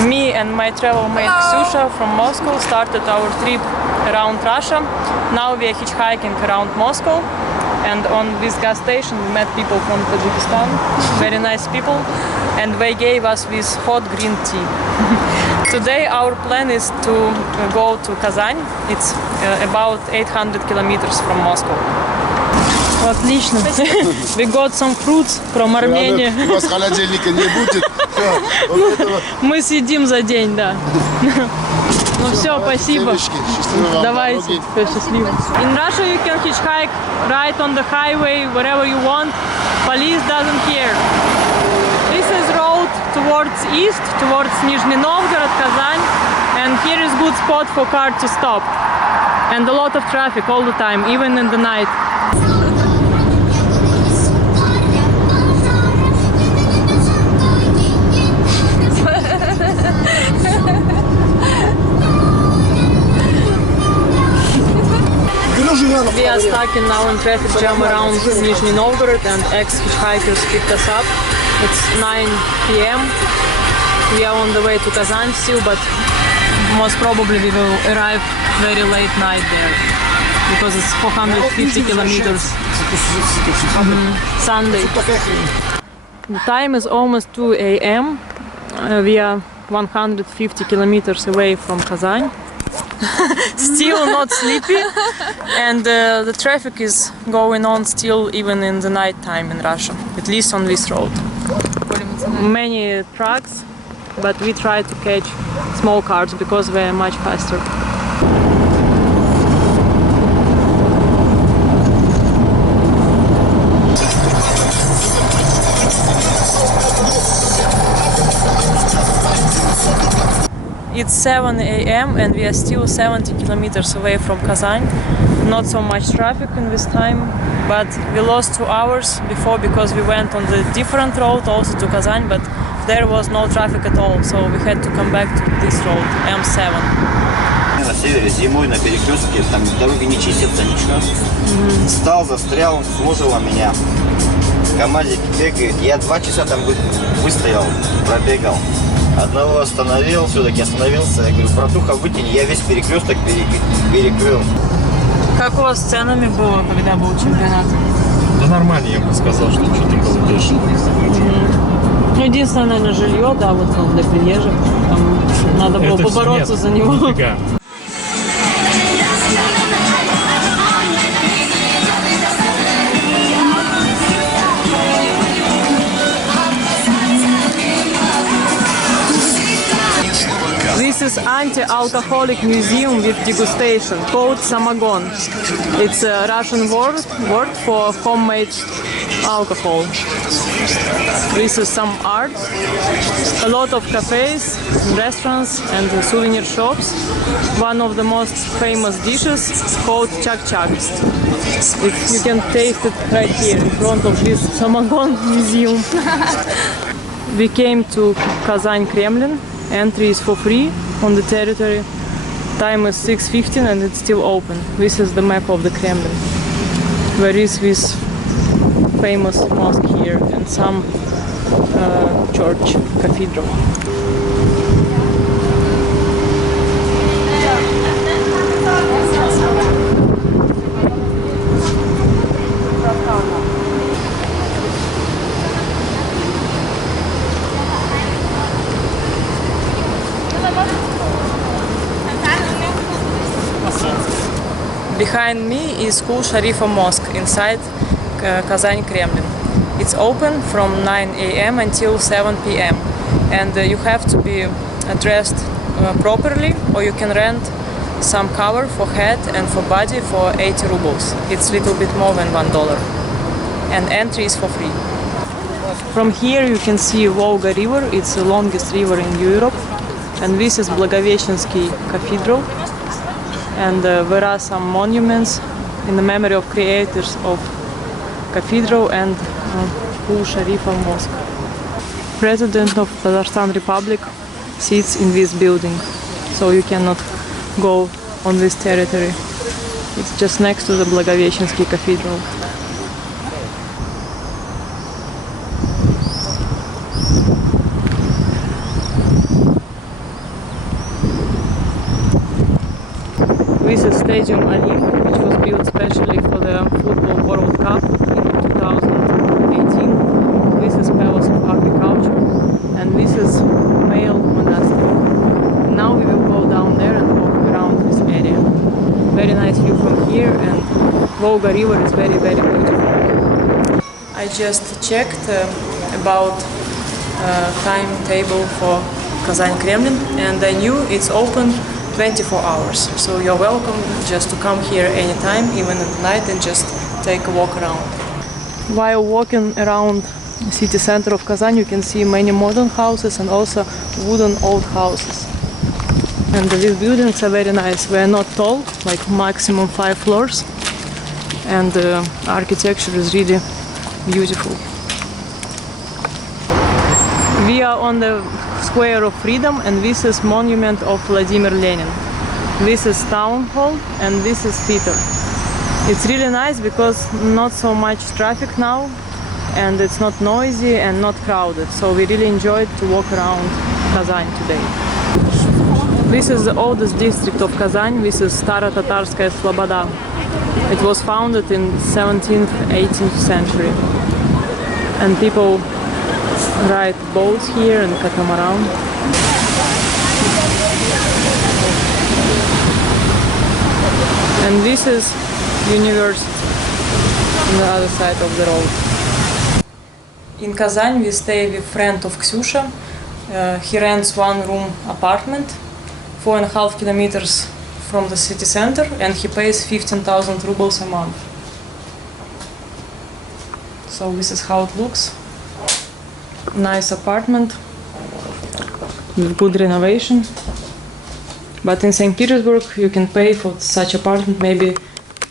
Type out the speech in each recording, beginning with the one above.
Me and my travel mate Ksusha from Moscow started our trip around Russia. Now we are hitchhiking around Moscow, and on this gas station we met people from Tajikistan, very nice people, and they gave us this hot green tea. Today our plan is to go to Kazan. It's about 800 kilometers from Moscow. Отлично. We got some fruits from Armenia. У вас холодильника не будет. Мы съедим за день, да. Ну все, спасибо. Давайте, счастливо. In Russia you can hitchhike right on the highway wherever you want. Police doesn't care. This is road towards east, towards Nizhny Novgorod, Kazan, and here is good spot for car to stop. And a lot of traffic all the time, even in the night. We are stuck now in traffic jam around Nizhny Novgorod, and ex-hitchhikers picked us up. It's 9 p.m. We are on the way to Kazan still, but most probably we will arrive very late night there because it's 450 kilometers. Sunday. The time is almost 2 a.m. We are 150 kilometers away from Kazan. Still not sleepy, and the traffic is going on still even in the night time in Russia, at least on this road. Many trucks, but we try to catch small cars because they are much faster. It's 7 a.m. and we are still 70 kilometers away from Kazan. Not so much traffic in this time, but we lost 2 hours before because we went on the different road also to Kazan, but there was no traffic at all, so we had to come back to this road, M7. На севере зимой на перекрестке, там дороги не чистятся, ничего. Встал, застрял, слушала меня. КамАЗик бегает. Я 2 часа там выстоял, пробегал. Одного остановил, все-таки остановился. Я говорю, братуха, вытяни, я весь перекресток перекрыл. Как у вас с ценами было, когда был чемпионат? Да нормально, я бы сказал, что что-то было дешево. Ну, единственное, наверное, жилье, да, вот для приезжих. Там надо было побороться за него. Нифига. This is anti-alcoholic museum with degustation called Samagon. It's a Russian word for homemade alcohol. This is some art, a lot of cafes, restaurants and souvenir shops. One of the most famous dishes called chak-chak. You can taste it right here in front of this Samagon museum. We came to Kazan Kremlin. Entry is for free on the territory. Time is 6:15 and it's still open. This is the map of the Kremlin. There is this famous mosque here and some church, cathedral. Behind me is Cool Sharif Mosque inside Kazan Kremlin. It's open from 9 a.m. until 7 p.m. and you have to be dressed properly, or you can rent some cover for head and for body for 80 rubles. It's a little bit more than $1. And entry is for free. From here you can see Volga River. It's the longest river in Europe. And this is Vladivostok Cathedral. And there are some monuments in the memory of creators of cathedral and Cool Sharif Mosque. President of Tatarstan Republic sits in this building, so you cannot go on this territory. It's just next to the Vladivostok Cathedral. This is Stadium Olymp, which was built specially for the Football World Cup in 2018. This is Palace of Agriculture, and this is male monastery. Now we will go down there and walk around this area. Very nice view from here, and Volga River is very, very beautiful. I just checked about timetable for Kazan Kremlin, and I knew it's open 24 hours. So you're welcome just to come here anytime, even at night, and just take a walk around. While walking around the city center of Kazan, you can see many modern houses and also wooden old houses. And these buildings are very nice. They are not tall, like maximum 5 floors, and the architecture is really beautiful. We are on the Square of Freedom, and this is monument of Vladimir Lenin. This is town hall, and this is theater. It's really nice because not so much traffic now, and it's not noisy and not crowded. So we really enjoyed to walk around Kazan today. This is the oldest district of Kazan. This is Staro-Tatarskaya Sloboda. It was founded in 17th, 18th century. And people ride boats here and catamaran. And this is university on the other side of the road. In Kazan we stay with friend of Ksusha. He rents 1-room apartment 4.5 kilometers from the city center, and he pays 15,000 rubles a month. So this is how it looks. Nice apartment with good renovation. But in St. Petersburg you can pay for such apartment maybe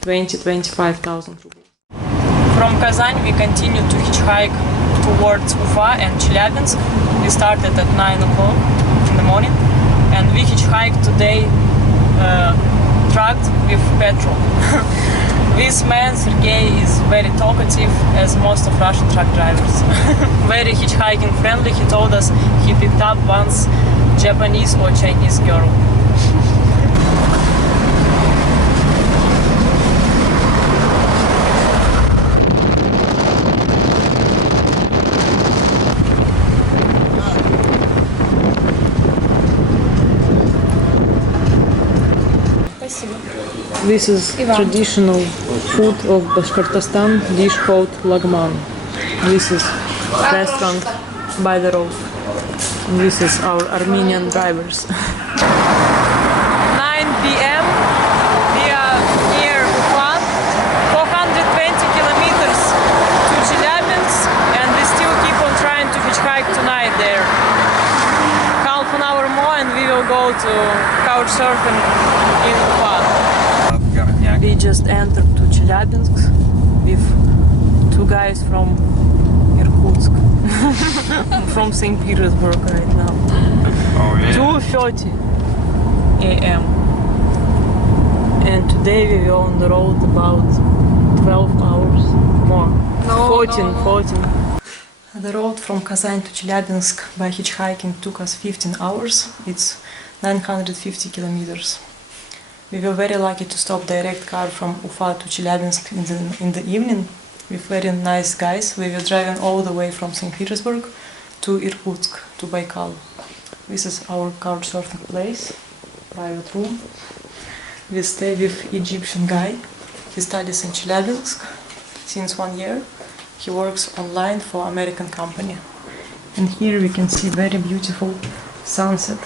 20-25,000 rubles. From Kazan we continue to hitchhike towards Ufa and Chelyabinsk. We started at 9 o'clock in the morning, and we hitchhiked today trucked with petrol. This man, Sergey, is very talkative, as most of Russian truck drivers. Very hitchhiking friendly. He told us he picked up once Japanese or Chinese girl. This is traditional food of Bashkortastan, dish called Lagman. This is restaurant by the road. And this is our Armenian drivers. 9 p.m. We are near Ural, 420 kilometers to Chelyabinsk, and we still keep on trying to hitchhike tonight there. Half an hour more and we will go to CouchSurfing in Ural. We just entered to Chelyabinsk with 2 guys from Irkutsk, from St. Petersburg right now. Oh, yeah. 2:30 a.m. And today we were on the road about 12 hours more. 14. The road from Kazan to Chelyabinsk by hitchhiking took us 15 hours. It's 950 kilometers. We were very lucky to stop direct car from Ufa to Chelyabinsk in the evening with very nice guys. We were driving all the way from St. Petersburg to Irkutsk, to Baikal. This is our couchsurfing place, private room. We stay with Egyptian guy. He studies in Chelyabinsk since 1 year. He works online for American company. And here we can see very beautiful sunset.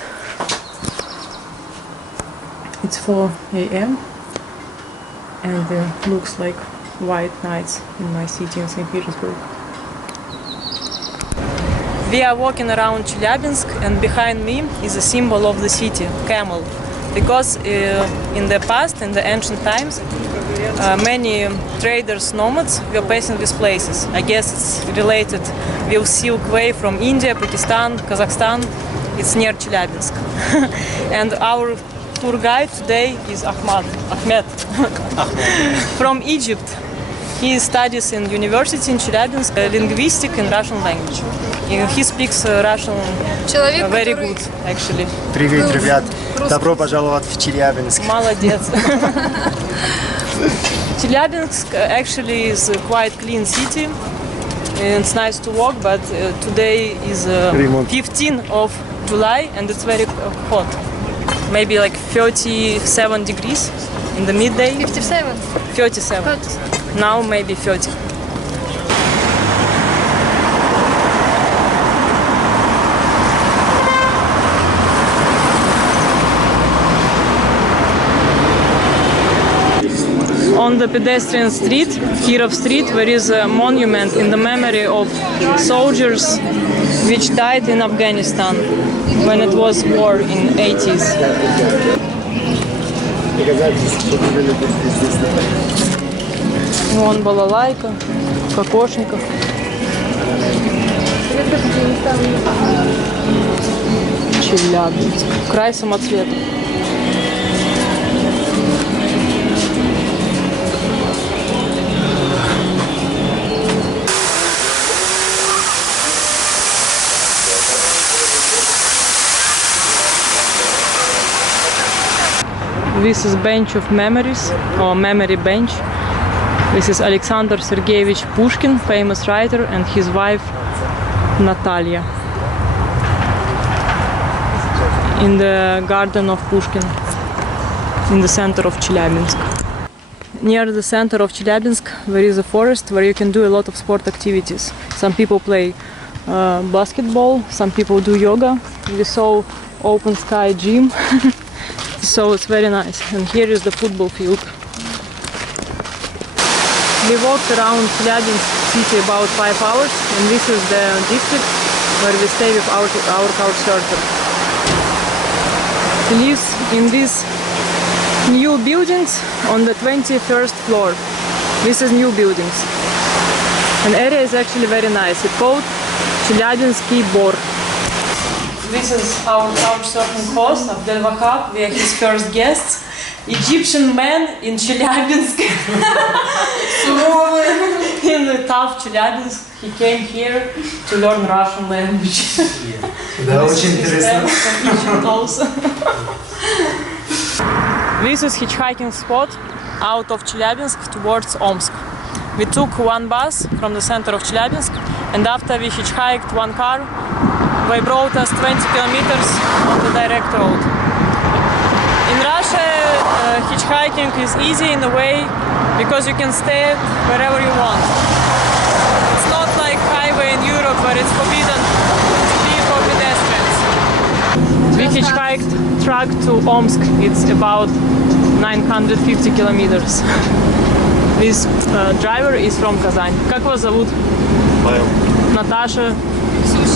It's 4 a.m. and looks like white nights in my city in St. Petersburg. We are walking around Chelyabinsk, and behind me is a symbol of the city, camel. Because in the past, in the ancient times, many traders, nomads were passing these places. I guess it's related with Silk Way from India, Pakistan, Kazakhstan. It's near Chelyabinsk. And our tour guide today is Ahmed from Egypt. He studies in university in Chelyabinsk, linguistics and Russian language. He speaks Russian very good, actually. Привет, ребят! Добро пожаловать в Челябинск. Молодец. Chelyabinsk actually is a quite clean city. It's nice to walk, but today is 15th of July and it's very hot. Maybe like 37 degrees in the midday. 57. 37. Now maybe 30. On the pedestrian street, Kirov Street, there is a monument in the memory of soldiers which died in Afghanistan when it was war in 80s. Вон балалайка, кокошников. Челябинск. Край самоцветов. This is bench of memories, or memory bench. This is Alexander Sergeyevich Pushkin, famous writer, and his wife Natalia. In the garden of Pushkin, in the center of Chelyabinsk. Near the center of Chelyabinsk, there is a forest where you can do a lot of sport activities. Some people play basketball, some people do yoga. We saw open sky gym. So it's very nice. And here is the football field. We walked around Chelyabinsk city about 5 hours, and this is the district where we stay with our couchsurfer. He lives in these new buildings on the 21st floor. This is new buildings. And area is actually very nice. It's called Chelyabinski Bor. This is our couchsurfing host, Abdel Wahab. We are his first guests. Egyptian man in Chelyabinsk. In the tough Chelyabinsk. He came here to learn Russian language. Да, очень интересно. This is hitchhiking spot out of Chelyabinsk towards Omsk. We took one bus from the center of Chelyabinsk, and after we hitchhiked one car, they brought us 20 kilometers on the direct road. In Russia, hitchhiking is easy in a way because you can stay wherever you want. It's not like highway in Europe where it's forbidden to be for pedestrians. We hitchhiked truck to Omsk. It's about 950 kilometers. This driver is from Kazan. Как вас зовут? Павел. Наташа.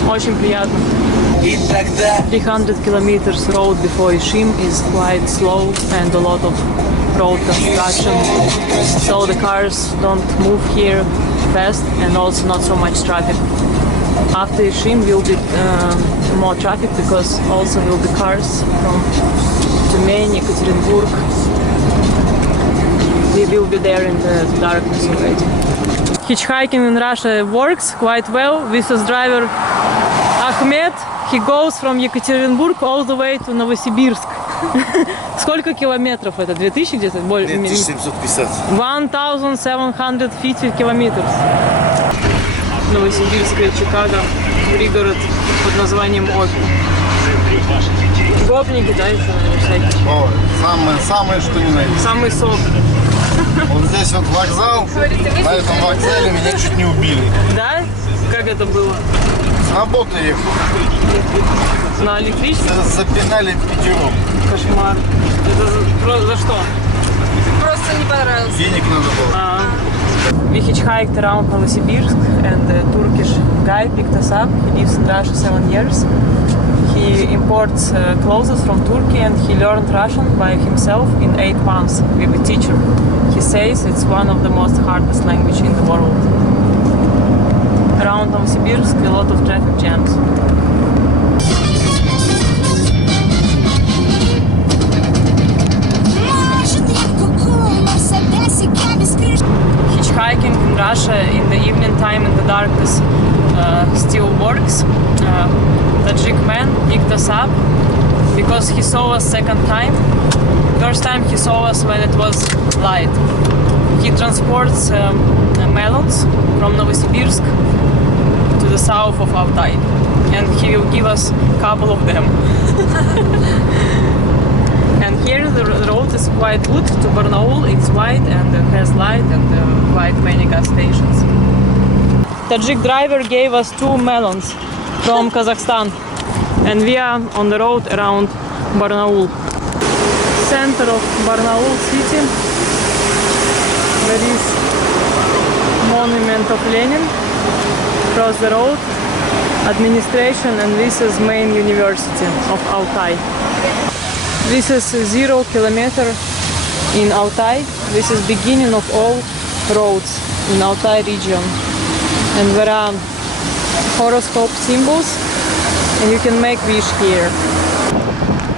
Очень приятно. 300 kilometers road before Ishim is quite slow and a lot of road construction. So the cars don't move here fast and also not so much traffic. After Ishim will be more traffic because also will be cars from Tyumen, Ekaterinburg. We will be there in the darkness already. Hitchhiking in Russia works quite well. This is driver Ahmed. He goes from Ekaterinburg all the way to Novosibirsk. Сколько километров это? 2000 где-то? 1750. 1750 километров. Новосибирская Чикаго, пригород под названием Опи. Гопники, да, это, наверное, всякие. О, самое что ни на есть. Самый сок. Вот здесь вот вокзал, на этом вокзале меня чуть не убили. Да? Как это было? С работы ехал. На электричестве? Запинали пятером. Кошмар. Это за что? Просто не понравилось. Денег надо было. We hitchhiked around Novosibirsk and the Turkish guy picked us up. He lives in Russia 7 years. He imports clothes from Turkey and he learned Russian by himself in 8 months with a teacher. He says it's one of the most hardest language in the world. Around Novosibirsk, a lot of traffic jams. Hitchhiking darkness still works. Tajik man picked us up because he saw us second time. First time he saw us when it was light. He transports melons from Novosibirsk to the south of Altai, and he will give us a couple of them. And here the road is quite good to Barnaul. It's wide and has light and quite many gas stations. Tajik driver gave us 2 melons from Kazakhstan, and we are on the road around Barnaul. Center of Barnaul city. There is monument of Lenin. Across the road, administration, and this is main university of Altai. This is 0 kilometer in Altai. This is beginning of all roads in Altai region. And there are horoscope symbols, and you can make wish here.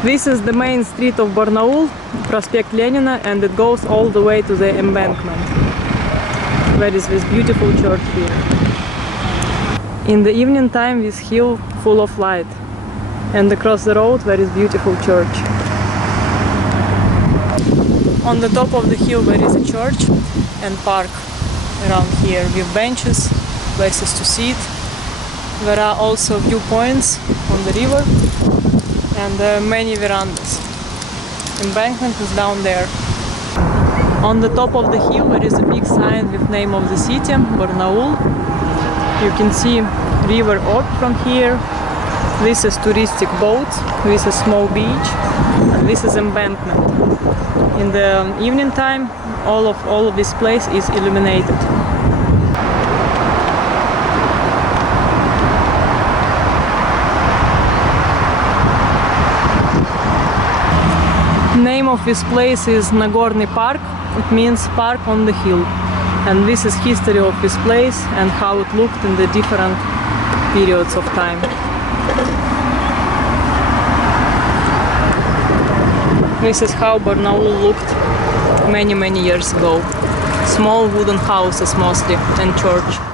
This is the main street of Barnaul, prospekt Lenina, and it goes all the way to the embankment. There is this beautiful church here. In the evening time, this hill full of light, and across the road there is beautiful church. On the top of the hill there is a church and park around here with benches, places to sit. There are also viewpoints on the river and many verandas. Embankment is down there. On the top of the hill there is a big sign with name of the city, Barnaul. You can see river Ob from here. This is touristic boats, this is small beach, and this is embankment. In the evening time, all of this place is illuminated. Name of this place is Nagorny Park. It means park on the hill. And this is history of this place and how it looked in the different periods of time. This is how Barnaul looked many years ago. Small wooden houses mostly and church.